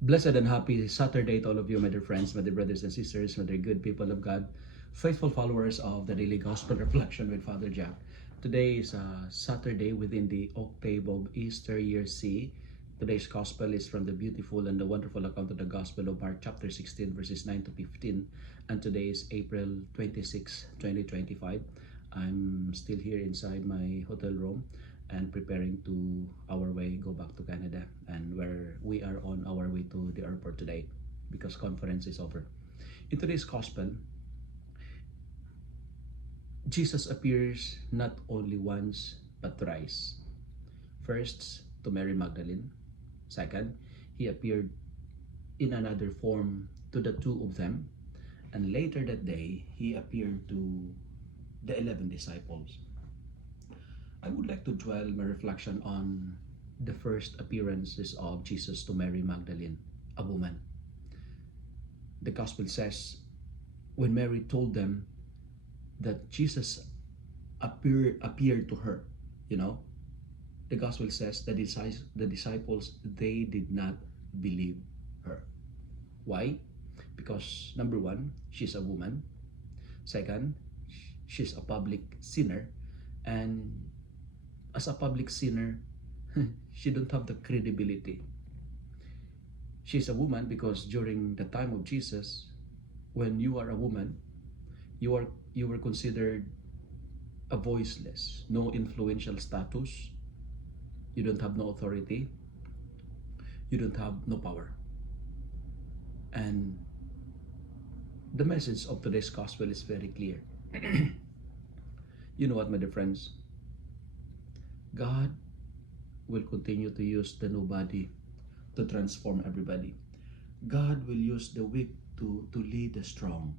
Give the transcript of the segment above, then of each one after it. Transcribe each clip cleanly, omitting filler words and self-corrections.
Blessed and happy Saturday to all of you, my dear friends, my dear brothers and sisters, my dear good people of God, faithful followers of the Daily Gospel Reflection with Father Jack. Today is Saturday within the octave of Easter year C. Today's Gospel is from the beautiful and the wonderful account of the Gospel of Mark chapter 16 verses 9 to 15. And today is April 26, 2025. I'm still here inside my hotel room and preparing to our way go back to Canada, and where we are on our way to the airport today because conference is over. In today's gospel, Jesus appears not only once but thrice. First to Mary Magdalene. Second, he appeared in another form to the two of them, and later that day he appeared to the 11 disciples. I would like to dwell my reflection on the first appearances of Jesus to Mary Magdalene, a woman. The gospel says, when Mary told them that Jesus appeared to her, the gospel says that the disciples, they did not believe her. Why? Because number one, she's a woman. Second, she's a public sinner, and as a public sinner, she don't have the credibility. She's a woman because during the time of Jesus, when you are a woman, you were considered a voiceless, no influential status. You don't have no authority. You don't have no power. And the message of today's gospel is very clear. You know what, my dear friends? God will continue to use the nobody to transform everybody. God will use the weak to lead the strong.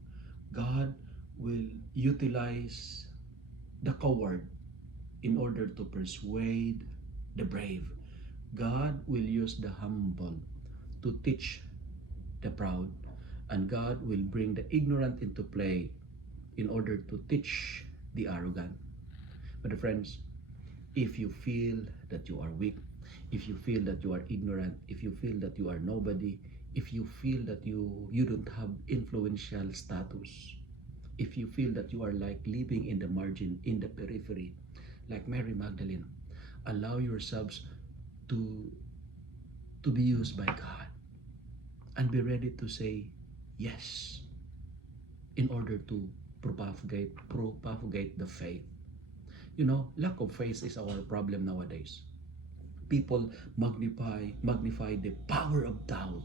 God will utilize the coward in order to persuade the brave. God will use the humble to teach the proud. And God will bring the ignorant into play in order to teach the arrogant. But friends, if you feel that you are weak, if you feel that you are ignorant, if you feel that you are nobody, if you feel that you don't have influential status, if you feel that you are like living in the margin, in the periphery, like Mary Magdalene, allow yourselves to be used by God and be ready to say yes in order to propagate the faith. Lack of faith is our problem nowadays. People magnify the power of doubt.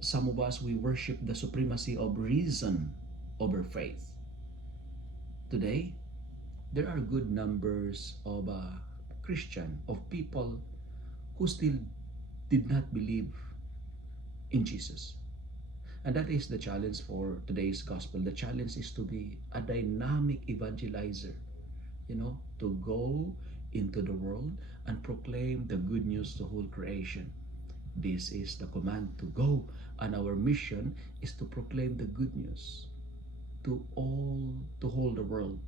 Some of us, we worship the supremacy of reason over faith. Today, there are good numbers of Christian, of people who still did not believe in Jesus. And that is the challenge for today's gospel. The challenge is to be a dynamic evangelizer, to go into the world and proclaim the good news to whole creation. This is the command to go, and our mission is to proclaim the good news to whole the world.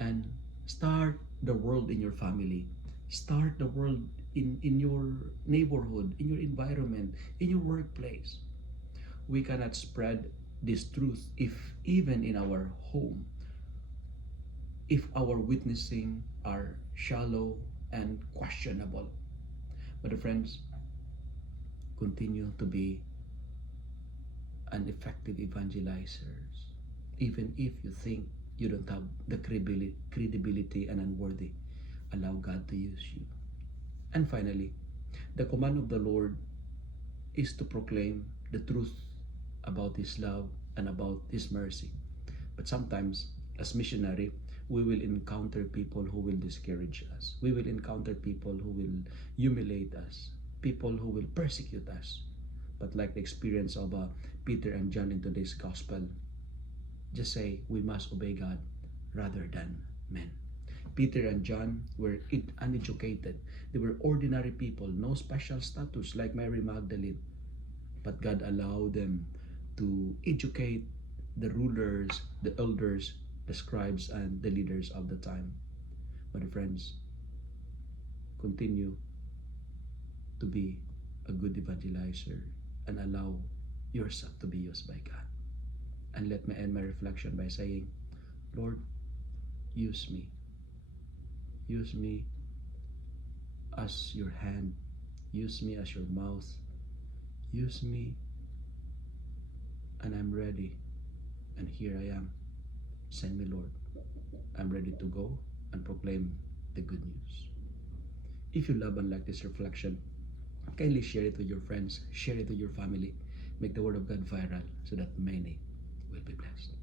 And start the world in your family. Start the world in your neighborhood, in your environment, in your workplace. We cannot spread this truth if even in our home, if our witnessing are shallow and questionable. But friends, continue to be an effective evangelizers, even if you think you don't have the credibility and unworthy. Allow God to use you. And finally, the command of the Lord is to proclaim the truth about His love and about His mercy. But sometimes, as missionary, we will encounter people who will discourage us. We will encounter people who will humiliate us, people who will persecute us. But like the experience of Peter and John in today's gospel, just say we must obey God rather than men. Peter and John were uneducated. They were ordinary people, no special status like Mary Magdalene. But God allowed them to educate the rulers, the elders, the scribes, and the leaders of the time. But friends, continue to be a good evangelizer, and allow yourself to be used by God. And let me end my reflection by saying, Lord, use me. Use me as your hand. Use me as your mouth. Use me, and I'm ready. And here I am. Send me, Lord. I'm ready to go and proclaim the good news. If you love and like this reflection, kindly share it with your friends, share it with your family. Make the word of God viral so that many will be blessed.